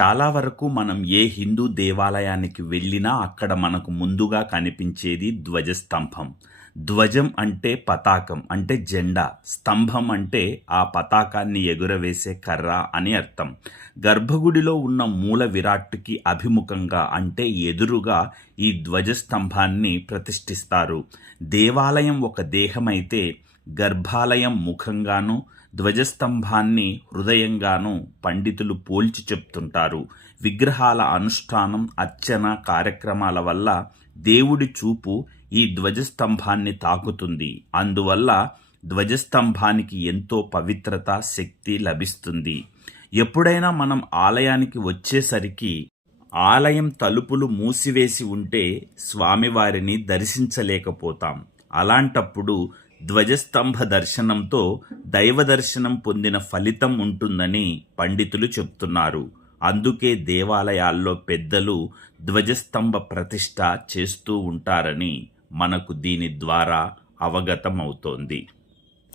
చాలా వరకు మనం ఏ హిందూ దేవాలయానికి వెళ్ళినా అక్కడ మనకు ముందుగా కనిపించేది ధ్వజస్తంభం. ధ్వజం అంటే పతాకం అంటే జెండా. స్తంభం అంటే ఆ పతాకాన్ని ఎగురవేసే కర్ర అని అర్థం. గర్భగుడిలో ఉన్న మూల విరాట్కి అభిముఖంగా అంటే ఎదురుగా ఈ ధ్వజస్తంభాన్ని ప్రతిష్ఠిస్తారు. దేవాలయం ఒక దేహమైతే గర్భాలయం ముఖంగాను ధ్వజస్తంభాన్ని హృదయంగాను పండితులు పోల్చి చెప్తుంటారు. విగ్రహాల అనుష్ఠానం అర్చన కార్యక్రమాల వల్ల దేవుడి చూపు ఈ ధ్వజస్తంభాన్ని తాకుతుంది. అందువల్ల ధ్వజస్తంభానికి ఎంతో పవిత్రత శక్తి లభిస్తుంది. ఎప్పుడైనా మనం ఆలయానికి వచ్చేసరికి ఆలయం తలుపులు మూసివేసి ఉంటే స్వామివారిని దర్శించలేకపోతాం. అలాంటప్పుడు ధ్వజస్తంభ దర్శనంతో దైవ దర్శనం పొందిన ఫలితం ఉంటుందని పండితులు చెప్తున్నారు. అందుకే దేవాలయాల్లో పెద్దలు ధ్వజస్తంభ ప్రతిష్ఠ చేస్తూ ఉంటారని మనకు దీని ద్వారా అవగతమవుతోంది.